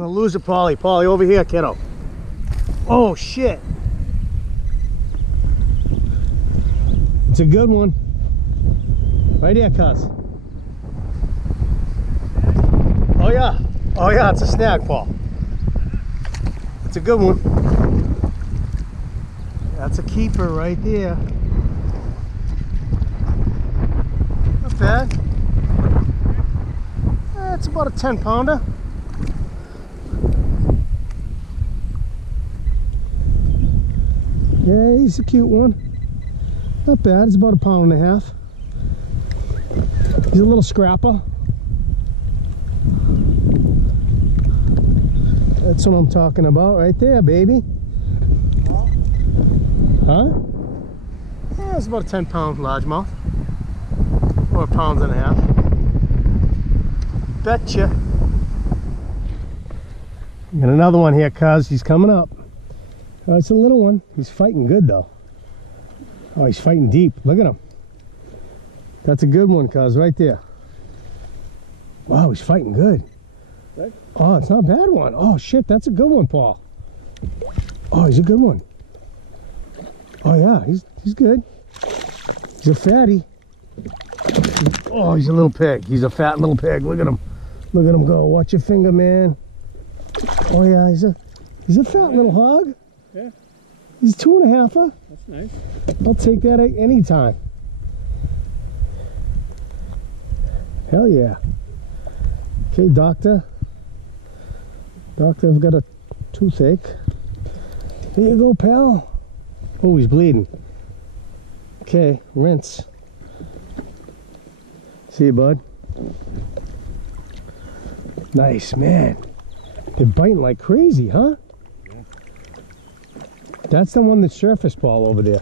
gonna lose it, Paulie. Paulie, over here, kiddo. Oh, shit. It's a good one. Right here, cuz. Oh, yeah. Oh, yeah, it's a snag, Paul. It's a good one. That's a keeper right there. Not bad. It's about a 10-pounder. Yeah, he's a cute one. Not bad. It's about a 1.5 pounds. He's a little scrapper. That's what I'm talking about right there, baby. Huh? Yeah, it's about a 10-pound largemouth. Or 1.5 pounds. Betcha. Got another one here, cuz. He's coming up. Oh, it's a little one. He's fighting good, though. Oh, he's fighting deep. Look at him. That's a good one, cuz, right there. Wow, he's fighting good. Oh, it's not a bad one. Oh, shit, that's a good one, Paul. Oh, he's a good one. Oh, yeah, he's good. He's a fatty. Oh, he's a little pig. He's a fat little pig. Look at him. Look at him go. Watch your finger, man. Oh, yeah, he's a fat little hog. Yeah. He's 2.5. That's nice. I'll take that at any time. Hell yeah. Okay, doctor. Doctor, I've got a toothache. Here you go, pal. Oh, he's bleeding. Okay, rinse. See you, bud. Nice, man. They're biting like crazy, huh? Yeah. That's the one that surfaced, Paul, over there.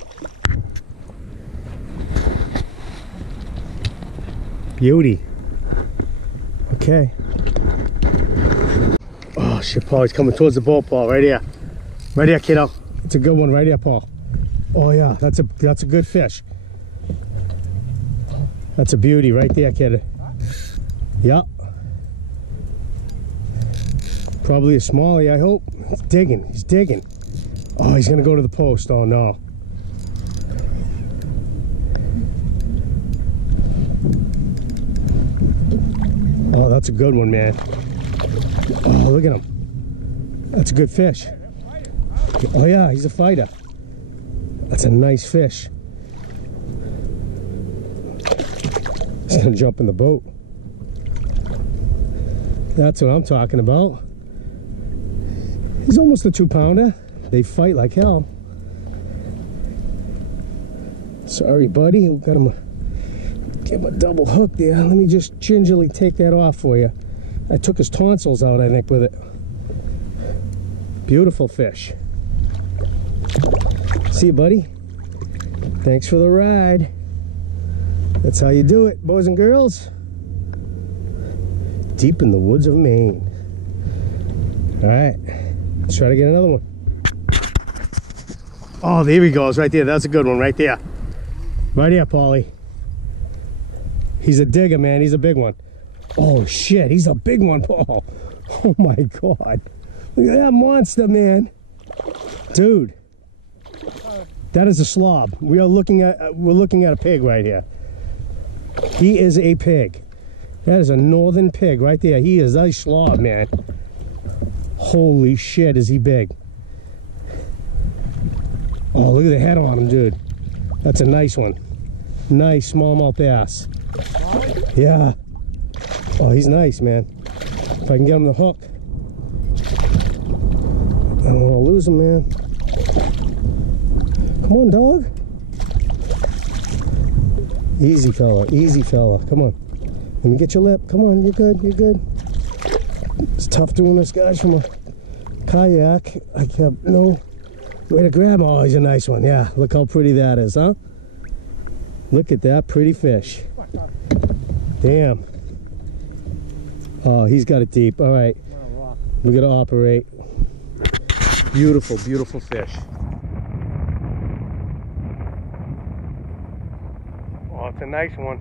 Beauty. Okay. Oh shit, Paul, he's coming towards the boat, Paul. Right here. Right here, kiddo. It's a good one right here, Paul. Oh yeah, that's a good fish. That's a beauty right there, kid. Yeah. Probably a smallie, I hope. He's digging. He's digging. Oh, he's gonna go to the post. Oh no. Oh, that's a good one, man. Oh, look at him. That's a good fish. Oh yeah, he's a fighter. That's a nice fish. He's gonna jump in the boat. That's what I'm talking about. He's almost a 2-pounder. They fight like hell. Sorry, buddy. Got him. Give him a double hook there. Let me just gingerly take that off for you. I took his tonsils out, I think, with it. Beautiful fish. See you, buddy. Thanks for the ride. That's how you do it, boys and girls. Deep in the woods of Maine. All right, let's try to get another one. Oh, there he goes, right there. That's a good one, right there. Right here, Paulie. He's a digger, man. He's a big one. Oh, shit. He's a big one, Paul. Oh, my God. Look at that monster, man. Dude. That is a slob. We're looking at a pig right here. He is a pig. That is a northern pig right there. He is a slob, man. Holy shit, is he big. Oh, look at the head on him, dude. That's a nice one. Nice smallmouth bass. Yeah. Oh, he's nice, man. If I can get him the hook. I don't want to lose him, man. Come on, dog. Easy, fella. Easy, fella. Come on. Let me get your lip. Come on. You're good. You're good. It's tough doing this, guys, from a kayak. I have no way to grab him. Oh, he's a nice one. Yeah. Look how pretty that is, huh? Look at that pretty fish. Damn. Oh, he's got it deep. All right. We're going to operate. Beautiful, beautiful fish. Oh, it's a nice one.